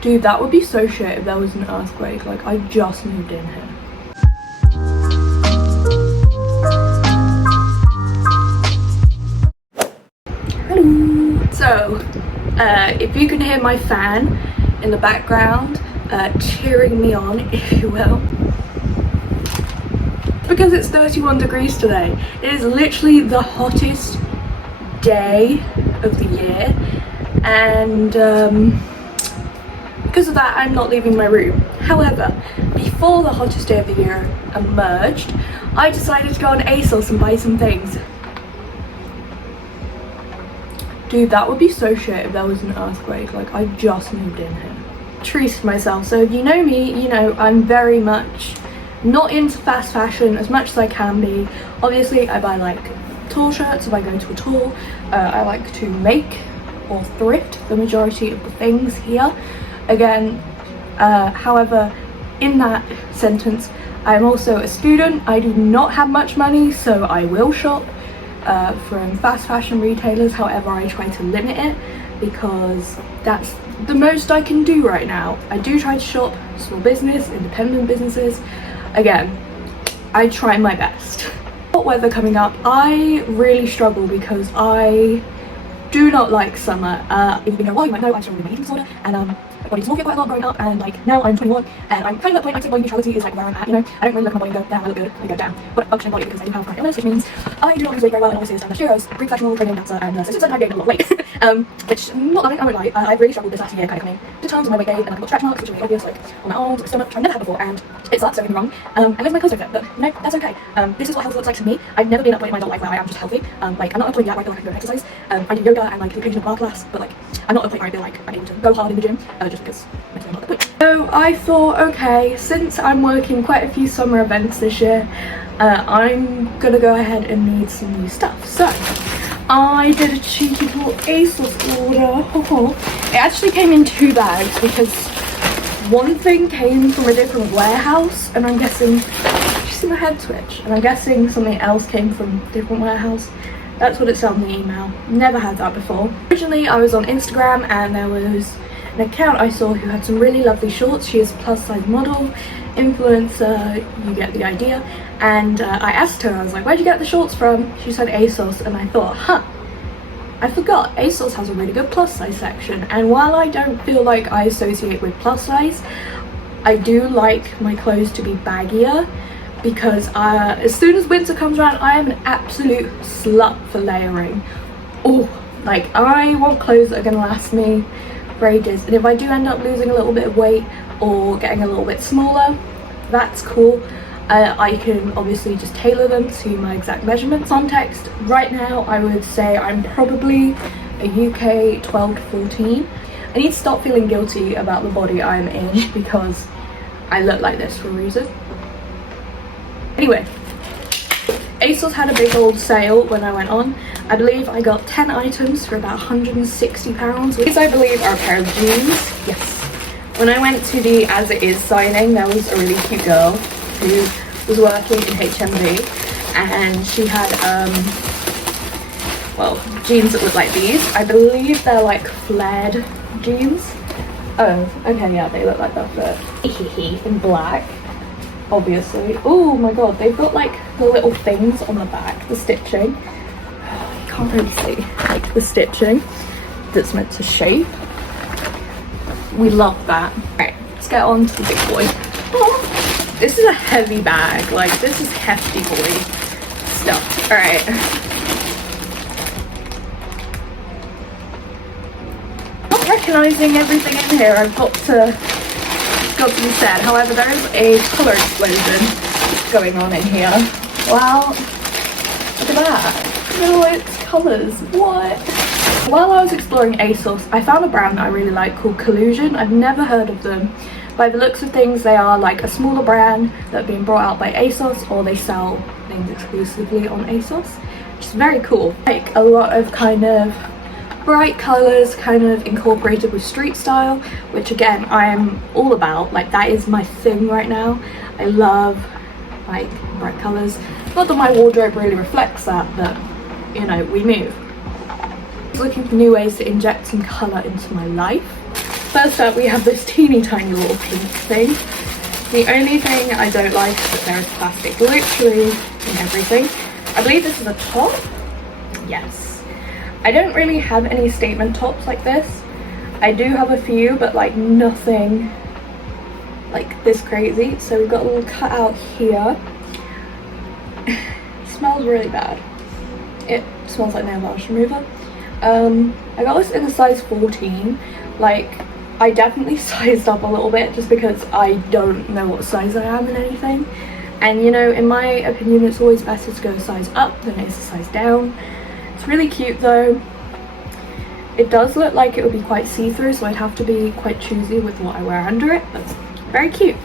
Dude, that would be so shit if there was an earthquake. Like, I just moved in here. Hello. So, if you can hear my fan in the background cheering me on, if you will, because it's 31 degrees today. It is literally the hottest day of the year, and because of that I'm not leaving my room. However, before the hottest day of the year emerged, I decided to go on Asos and buy some things. Dude, that would be so shit if there was an earthquake. Like, I just moved in here. Treated myself. So if you know me, you know I'm very much not into fast fashion as much as I can be. Obviously, I buy like tour shirts if I go to a tour. I like to make or thrift the majority of the things here. Again, however, in that sentence, I'm also a student. I do not have much money, so I will shop from fast fashion retailers. However, I try to limit it because that's the most I can do right now. I do try to shop small business, independent businesses. Again, I try my best. Hot weather coming up, I really struggle because I do not like summer. If you've been here a while, you might know I struggle with my eating disorder, and my body's morphed quite a lot growing up, and like now I'm 21 and I'm kind of at the point I think body neutrality is like where I'm at, you know. I don't really look at my body and go, damn, I look good, I go, damn, what a functioning body, because I do have chronic illness, which means I do not lose weight very well, and obviously this time last year I was pre-professional training dancer, and so since then I've gained a lot of weight, which not loving, I won't lie. I've really struggled this last year kind of coming to terms with my weight gain, and I've got stretch marks which are really obvious, like on my arms, my stomach, which I've never had before, and it sucks, don't get me wrong, and there's my clothes don't fit, but you know, that's okay. This is what health looks like to me. I've never been at a point in my adult life where I am just healthy. Like, I'm not at a point yet where I feel like I can go and exercise. I do yoga and like the occasional bar class, but like I'm not at a point where I feel like I'm able to go hard in the gym, just because I'm not at the point. So I thought, okay, since I'm working quite a few summer events this year, I'm gonna go ahead and need some new stuff. So I did a cheeky little Asos order. It actually came in 2 bags because one thing came from a different warehouse, and I'm guessing, you see my head twitch, and I'm guessing something else came from a different warehouse. That's what it said on the email. Never had that before. Originally I was on Instagram and there was an account I saw who had some really lovely shorts. She is a plus size model, influencer, you get the idea. And I asked her, I was like, where'd you get the shorts from? She said Asos, and I thought, I forgot, Asos has a really good plus size section. And while I don't feel like I associate with plus size, I do like my clothes to be baggier, because as soon as winter comes around, I am an absolute slut for layering. Oh, like I want clothes that are gonna last me for ages, and if I do end up losing a little bit of weight or getting a little bit smaller, that's cool. I can obviously just tailor them to my exact measurements. Context, right now I would say I'm probably a UK 12 to 14. I need to stop feeling guilty about the body I'm in because I look like this for a reason. Anyway, Asos had a big old sale when I went on. I believe I got 10 items for about £160. These I believe are a pair of jeans. Yes. When I went to the As It Is signing, there was a really cute girl who was working in HMV, and she had well, jeans that look like these. I believe they're like flared jeans. Oh, okay, yeah, they look like that, but in black. Obviously. Oh my god, they've got like the little things on the back, the stitching. You can't really see, like the stitching that's meant to shape. We love that. Alright, let's get on to the big boy. Oh, this is a heavy bag, like this is hefty boy stuff. Alright. Not recognising everything in here, I've got to be said. However, there is a colour explosion going on in here. Wow, look at that. No, it's colours. What? While I was exploring Asos, I found a brand that I really like called Collusion. I've never heard of them. By the looks of things, they are like a smaller brand that are being brought out by Asos, or they sell things exclusively on Asos, which is very cool. Like a lot of kind of bright colours kind of incorporated with street style, which again I am all about. Like that is my thing right now. I love like bright colours. Not that my wardrobe really reflects that, but you know, we move. Looking for new ways to inject some colour into my life. First up, we have this teeny tiny little pink thing. The only thing I don't like is that there is plastic literally in everything. I believe this is a top. Yes. I don't really have any statement tops like this. I do have a few, but like nothing like this crazy. So we've got a little cutout here. It smells really bad. It smells like nail varnish remover. I got this in a size 14. Like, I definitely sized up a little bit just because I don't know what size I am in anything. And you know, in my opinion, it's always better to go a size up than it is a size down. It's really cute though. It does look like it would be quite see-through, so I'd have to be quite choosy with what I wear under it, but very cute.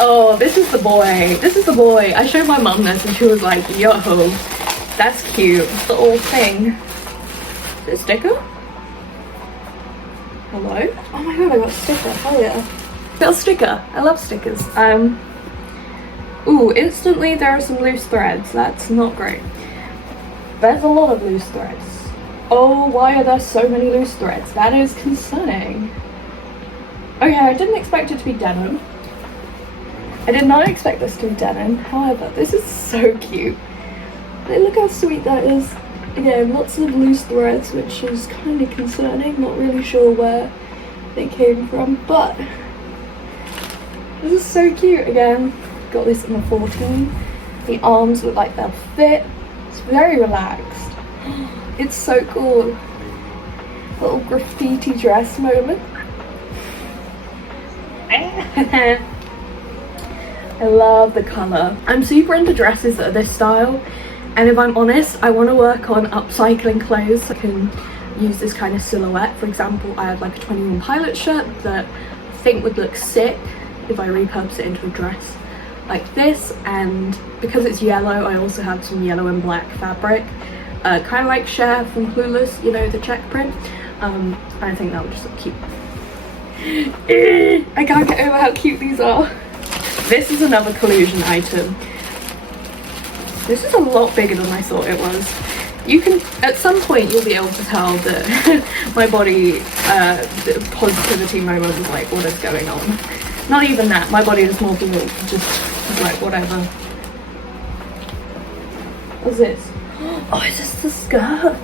Oh, this is the boy. This is the boy. I showed my mum this and she was like, yo, that's cute. Little thing. Is it a sticker? Hello? Oh my god, I got a sticker. Hell yeah. Got a sticker. I love stickers. Ooh, instantly there are some loose threads. That's not great. There's a lot of loose threads. Oh, why are there so many loose threads? That is concerning. Okay, I didn't expect it to be denim. I did not expect this to be denim. However, this is so cute. Look how sweet that is. Again, lots of loose threads, which is kind of concerning. Not really sure where they came from, but this is so cute. Again, got this in a 14. The arms look like they'll fit. It's very relaxed. It's so cool. Little graffiti dress moment. I love the colour. I'm super into dresses that are this style, and if I'm honest, I want to work on upcycling clothes so I can use this kind of silhouette. For example, I have like a 21 Pilot shirt that I think would look sick if I repurpose it into a dress like this, and because it's yellow, I also have some yellow and black fabric, kind of like Cher from Clueless, you know, the check print. I think that would just look cute. I can't get over how cute these are. This is another Collusion item. This is a lot bigger than I thought it was. You can, at some point you'll be able to tell that my body, the positivity moment was like, what is going on? Not even that, my body is more just like, whatever. What's this? Oh, is this the skirt?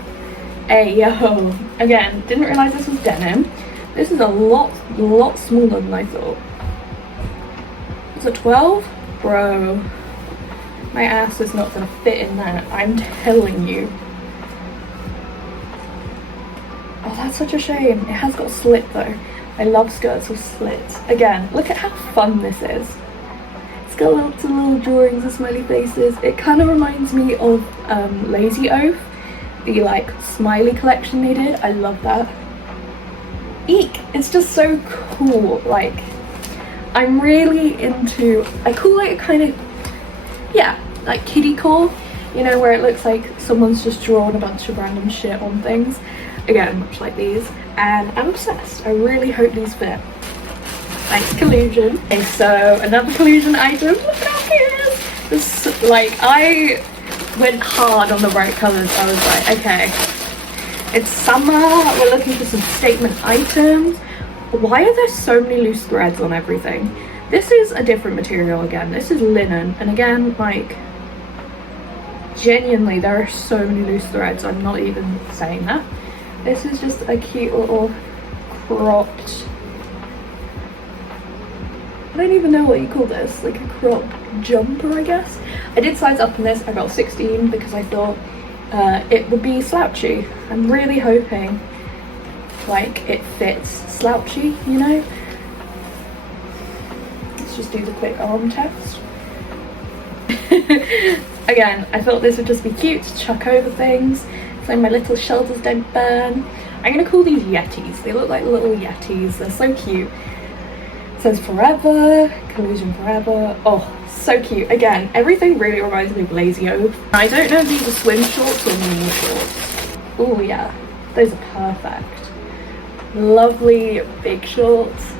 Hey, yo. Again, didn't realise this was denim. This is a lot smaller than I thought. Is it 12? Bro. My ass is not gonna fit in that, I'm telling you. Oh, that's such a shame. It has got a slit though. I love skirts with slits. Again, look at how fun this is. It's got lots of little drawings of smiley faces. It kind of reminds me of Lazy Oaf, the like smiley collection they did. I love that. Eek! It's just so cool. Like, I'm really into, I call it a kind of, yeah, like kiddiecore, you know, where it looks like someone's just drawn a bunch of random shit on things. Again, much like these, and I'm obsessed. I really hope these fit. Thanks, Collusion. Okay, so another Collusion item. Look at how cute it is. This, like, I went hard on the bright colours. I was like, okay, it's summer, we're looking for some statement items. Why are there so many loose threads on everything? This is a different material again. This is linen, and again, like, genuinely, there are so many loose threads. I'm not even saying that. This is just a cute little cropped, I don't even know what you call this, like a cropped jumper, I guess. I did size up in this. I got 16 because I thought it would be slouchy. I'm really hoping like it fits slouchy, you know. Let's just do the quick arm test. Again, I thought this would just be cute to chuck over things so my little shoulders don't burn. I'm gonna call these Yetis. They look like little Yetis. They're so cute. It says forever, Collusion forever. Oh, so cute. Again, everything really reminds me of Lazy Oaf. I don't know if these are swim shorts or normal shorts. Oh yeah, those are perfect. Lovely big shorts.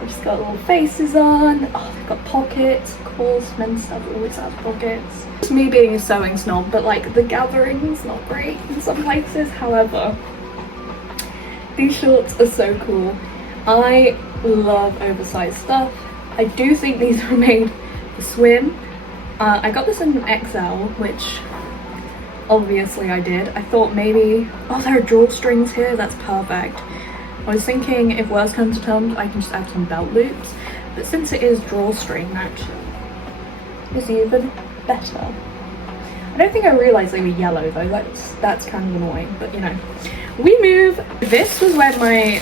I've just got little faces on. Oh, they've got pockets. Of course, men's stuff always has pockets. It's me being a sewing snob, but like the gathering's not great in some places. However, these shorts are so cool. I love oversized stuff. I do think these are made for swim. I got this in an XL, which obviously I did. I thought maybe, oh, there are drawstrings here, that's perfect. I was thinking if worse comes to comes, I can just add some belt loops, but since it is drawstring, that is even better. I don't think I realised they were yellow though, that's kind of annoying, but you know. We move. This was when my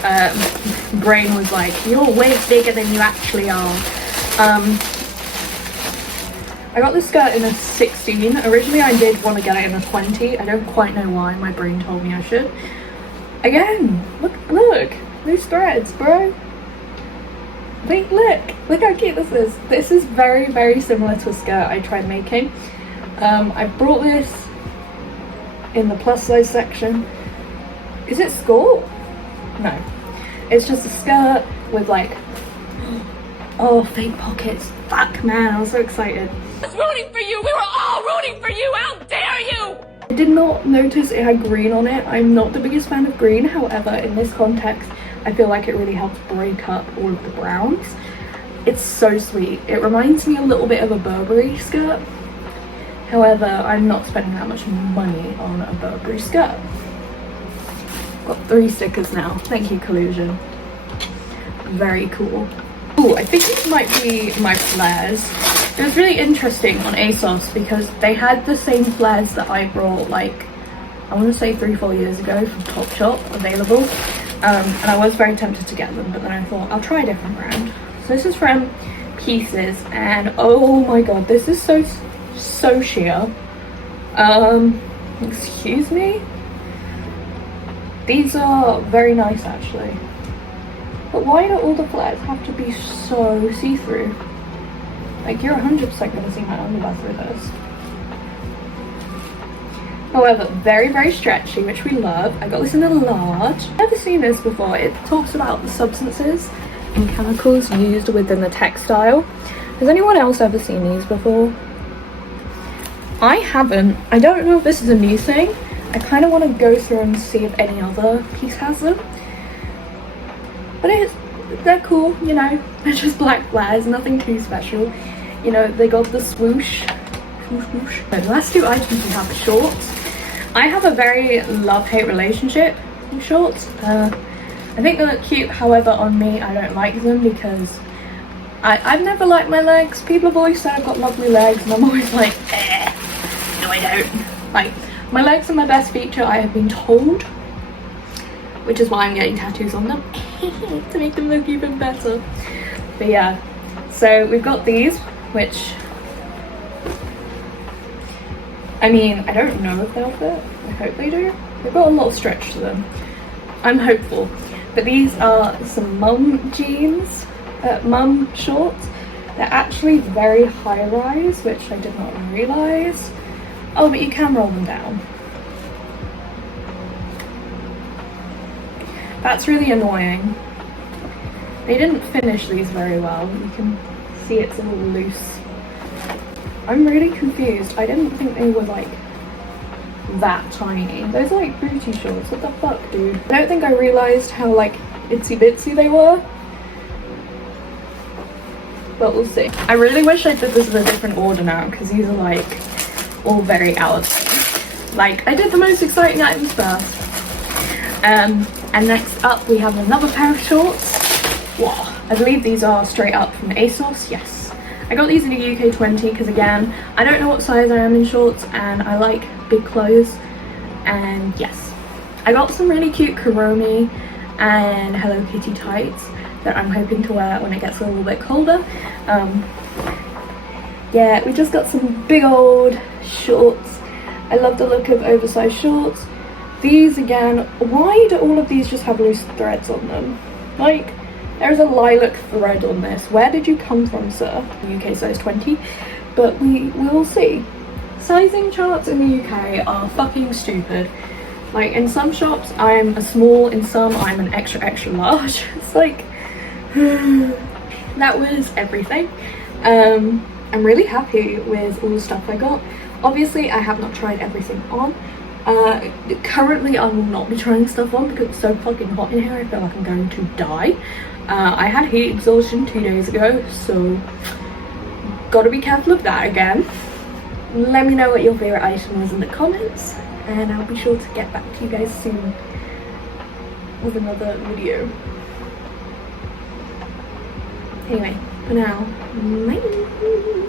brain was like, you're way bigger than you actually are. I got this skirt in a 16. Originally I did want to get it in a 20. I don't quite know why, my brain told me I should. Again, look, these threads, bro. Wait, look how cute this is. This is very, very similar to a skirt I tried making. I brought this in the plus size section. Is it skirt? No, it's just a skirt with like, oh, fake pockets. Fuck, man, I was so excited. I was rooting for you. We were all rooting for you. How dare you? I did not notice it had green on it. I'm not the biggest fan of green. However, in this context, I feel like it really helps break up all of the browns. It's so sweet. It reminds me a little bit of a Burberry skirt. However, I'm not spending that much money on a Burberry skirt. Got 3 stickers now. Thank you, Collusion. Very cool. Oh, I think these might be my flares. It was really interesting on Asos because they had the same flares that I brought like, I want to say 3-4 years ago from Topshop available. And I was very tempted to get them, but then I thought I'll try a different brand. So this is from Pieces, and oh my god, this is so sheer. Excuse me? These are very nice actually. But why do all the flares have to be so see-through? Like, you're 100% gonna see my underwear through this. However, very, very stretchy, which we love. I got this in a large. I've never seen this before. It talks about the substances and chemicals used within the textile. Has anyone else ever seen these before? I haven't. I don't know if this is a new thing. I kind of want to go through and see if any other piece has them. But they're cool, you know. They're just black flares, nothing too special. You know, they got the swoosh. Swoosh, swoosh. The last 2 items we have are shorts. I have a very love-hate relationship with shorts. I think they look cute, however on me I don't like them because I've never liked my legs. People have always said I've got lovely legs and I'm always like, no I don't. Like, my legs are my best feature, I have been told, which is why I'm getting tattoos on them to make them look even better. But yeah, so we've got these, which, I mean, I don't know if they'll fit. I hope they do. They've got a lot of stretch to them. I'm hopeful. But these are some mum jeans, mum shorts. They're actually very high-rise, which I did not realise. Oh, but you can roll them down. That's really annoying. They didn't finish these very well. You can see it's a little loose. I'm really confused. I didn't think they were like that tiny. Those are like booty shorts. What the fuck, dude? I don't think I realised how like itsy bitsy they were. But we'll see. I really wish I did this in a different order now because these are like all very out of sync. Like, I did the most exciting items first. And next up we have another pair of shorts. Wow. I believe these are straight up from Asos. Yes. I got these in a UK 20 because again, I don't know what size I am in shorts and I like big clothes. And yes, I got some really cute Kuromi and Hello Kitty tights that I'm hoping to wear when it gets a little bit colder. Yeah, we just got some big old shorts. I love the look of oversized shorts. These again, why do all of these just have loose threads on them? Like, there's a lilac thread on this. Where did you come from, sir? UK size 20, but we will see. Sizing charts in the UK are fucking stupid. Like, in some shops I'm a small, in some I'm an extra extra large. It's like, that was everything. I'm really happy with all the stuff I got. Obviously I have not tried everything on. Currently I will not be trying stuff on because it's so fucking hot in here. I feel like I'm going to die. I had heat exhaustion 2 days ago, so gotta be careful of that again. Let me know what your favourite item was in the comments, and I'll be sure to get back to you guys soon with another video. Anyway, for now, bye.